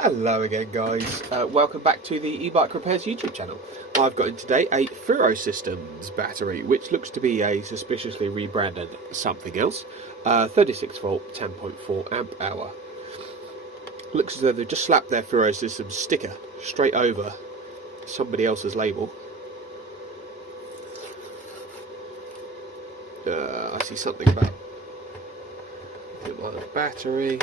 Hello again guys, welcome back to the e-bike repairs YouTube channel. I've got in today a FURO Systems battery, which looks to be a suspiciously rebranded something else. 36 volt, 10.4 amp hour. Looks as though they've just slapped their FURO Systems sticker straight over somebody else's label. I see something about the battery.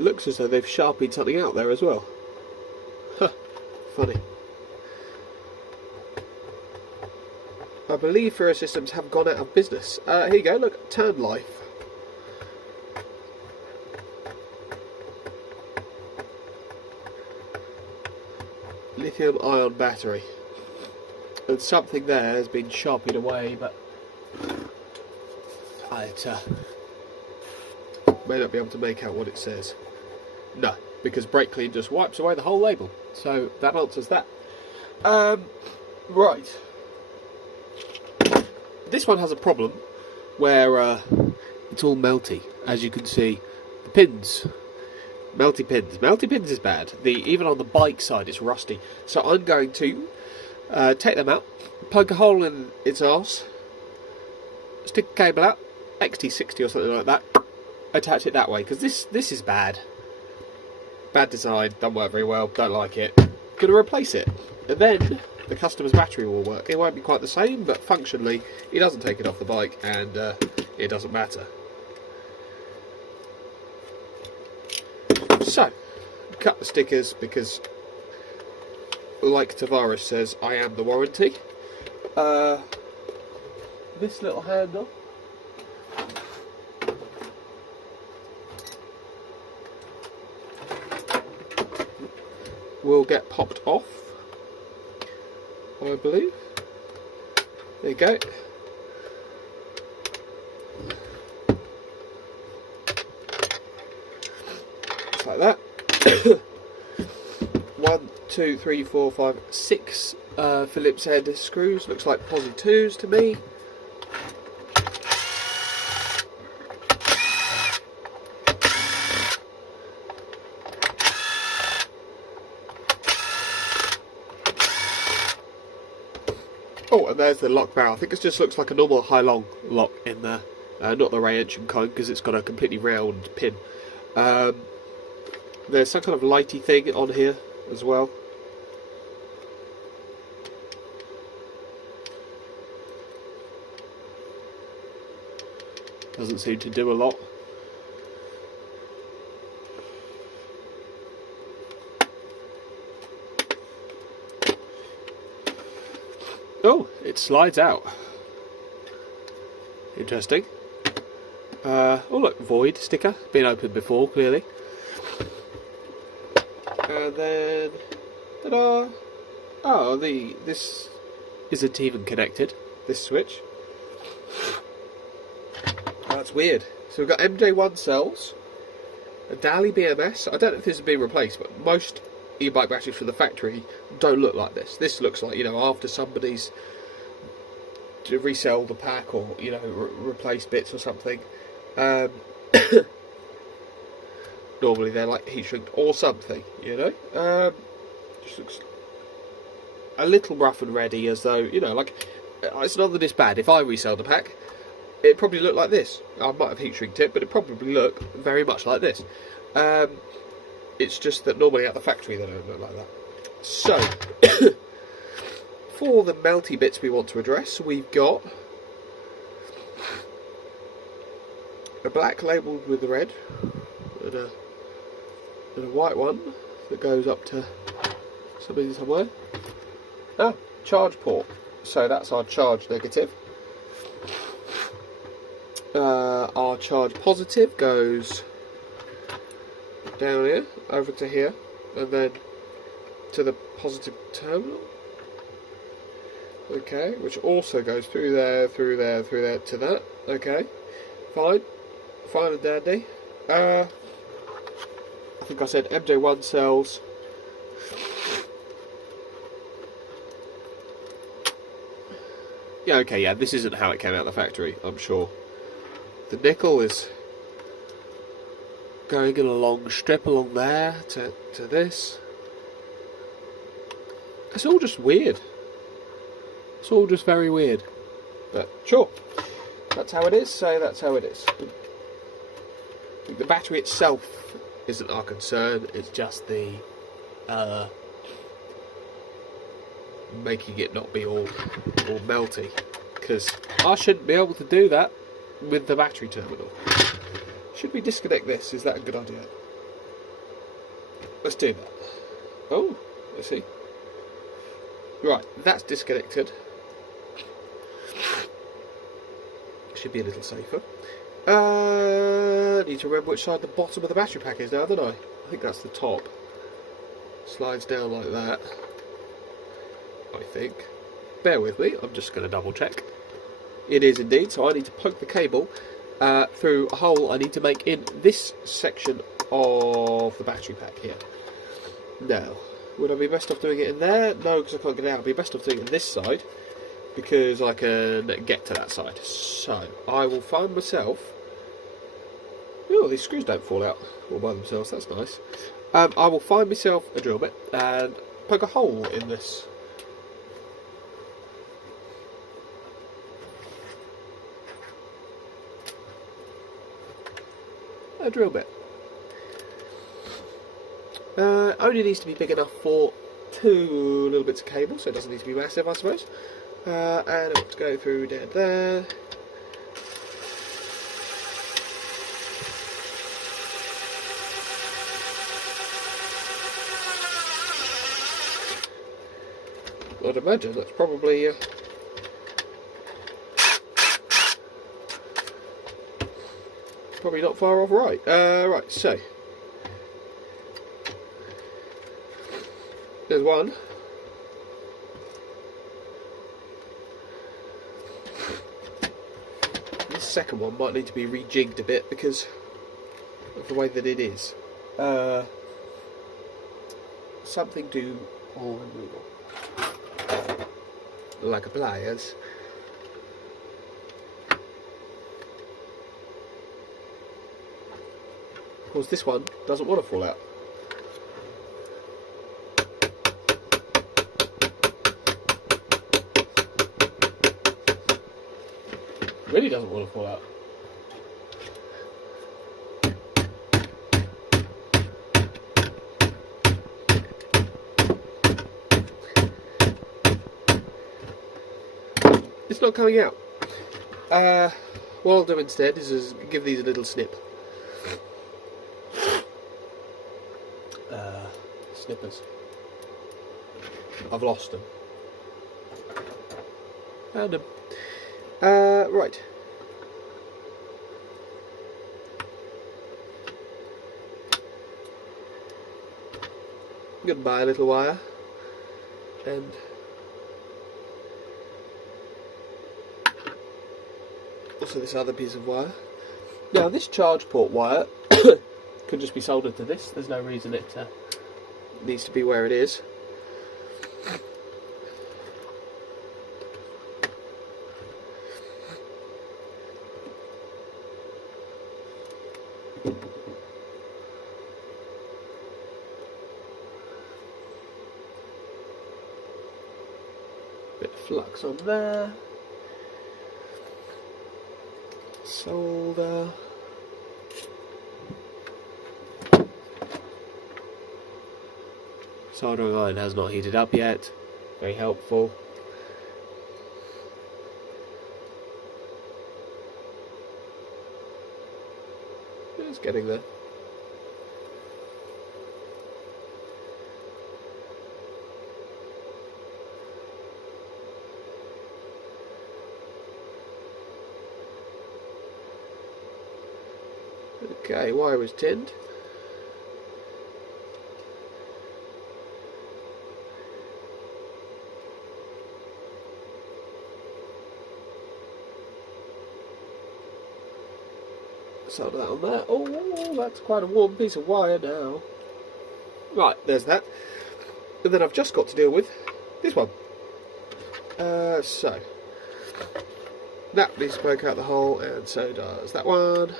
Looks as though they've sharpied something out there as well. Huh, funny. I believe FURO Systems have gone out of business. Here you go, look, turn life. Lithium ion battery. And something there has been sharpied away, but it may not be able to make out what it says. No, because brake clean just wipes away the whole label. So that answers that. Right. This one has a problem where it's all melty, as you can see. The pins, melty pins. Melty pins is bad. Even on the bike side, it's rusty. So I'm going to take them out, poke a hole in its arse, stick a cable out, XT60 or something like that, attach it that way, because this is bad. Bad design, doesn't work very well, don't like it. Gonna replace it. And then the customer's battery will work. It won't be quite the same, but functionally, he doesn't take it off the bike, and it doesn't matter. So, cut the stickers, because, like Tavares says, I am the warranty. This little handle will get popped off, I believe. There you go. Just like that. 1, 2, 3, 4, 5, 6 Phillips head screws. Looks like posi 2s to me. Oh, and there's the lock barrel. I think it just looks like a normal high-long lock in there. Not the Ray Engine kind, because it's got a completely round pin. There's some kind of lighty thing on here as well. Doesn't seem to do a lot. Oh, it slides out. Interesting. Oh look, void sticker. Been opened before, clearly. And then, ta-da! Oh, this isn't even connected. This switch. Oh, that's weird. So we've got MJ1 cells, a Dali BMS. I don't know if this has been replaced, but most e-bike batteries from the factory don't look like this. This looks like, you know, after somebody's to resell the pack, or, you know, replace bits or something. Normally they're like heat shrink or something, you know. Just looks a little rough and ready, as though, you know, like, it's not that it's bad. If I resell the pack, it'd probably look like this. I might have heat shrinked it, but it'd probably look very much like this. It's just that normally at the factory they don't look like that. So, for the melty bits we want to address, we've got a black labelled with red, and a white one that goes up to somebody somewhere. Ah, charge port. So that's our charge negative. Our charge positive goes down here, over to here, and then to the positive terminal. Okay, which also goes through there, through there, through there, to that. Okay, fine and dandy. I think I said MJ1 cells, Yeah, okay, yeah, this isn't how it came out of the factory, I'm sure. The nickel is going in a long strip along there to this. It's all just weird. It's all just very weird. But sure, that's how it is, so that's how it is. The battery itself isn't our concern, it's just the making it not be all melty, because I shouldn't be able to do that with the battery terminal. Should we disconnect this? Is that a good idea? Let's do that. Oh, let's see. Right, that's disconnected. Should be a little safer. I need to remember which side the bottom of the battery pack is now, don't I? I think that's the top. Slides down like that, I think. Bear with me, I'm just going to double check. It is indeed, so I need to poke the cable through a hole I need to make in this section of the battery pack here. Now, would I be best off doing it in there? No, because I can't get it out. I'd be best off doing it on this side, because I can get to that side. So, I will find myself... Oh, these screws don't fall out all by themselves, that's nice. I will find myself a drill bit and poke a hole in this. A drill bit. Only needs to be big enough for 2 little bits of cable, so it doesn't need to be massive, I suppose. And I want to go through down there. I'd imagine that's probably not far off right. Right, so there's one. This second one might need to be rejigged a bit because of the way that it is. Something to like a pliers. Of course, this one doesn't want to fall out. Really doesn't want to fall out. It's not coming out. What I'll do instead is give these a little snip. Snippers. I've lost them. Found them. Right. I'm going to buy a little wire and also this other piece of wire. Now this charge port wire could just be soldered to this. There's no reason it needs to be where it is. Bit of flux on there. Solder. Soldering iron has not heated up yet. Very helpful. It's getting there. Okay, wire is tinned. Solder that on there. Oh, that's quite a warm piece of wire now. Right, there's that. And then I've just got to deal with this one. So, That needs to poke out the hole, and so does that one.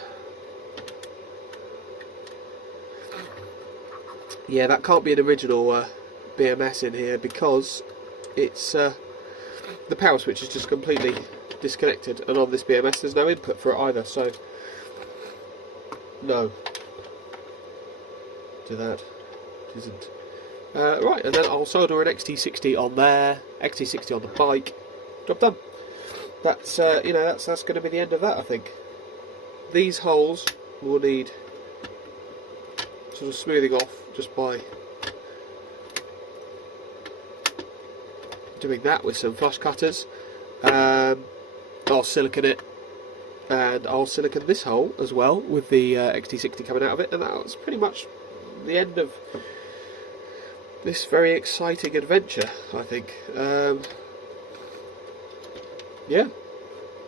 Yeah, that can't be an original BMS in here because it's the power switch is just completely disconnected, and on this BMS there's no input for it either, so no. Do that. It isn't. Right, and then I'll solder an XT60 on there, XT60 on the bike. Job done. That's you know, that's going to be the end of that, I think. These holes will need sort of smoothing off just by doing that with some flush cutters. I'll silicone it, and I'll silicone this hole as well with the XT60 coming out of it, and that's pretty much the end of this very exciting adventure, I think. Yeah,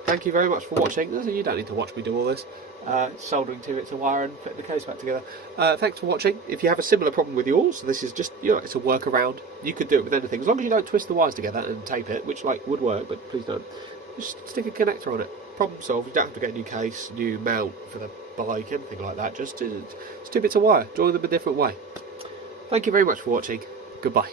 thank you very much for watching. You don't need to watch me do all this. Soldering 2 bits of wire and putting the case back together. Thanks for watching. If you have a similar problem with yours, this is just, you know, it's a workaround. You could do it with anything, as long as you don't twist the wires together and tape it, which like would work, but please don't. Just stick a connector on it. Problem solved. You don't have to get a new case, new mount for the bike, anything like that. Just 2 bits of wire. Join them a different way. Thank you very much for watching. Goodbye.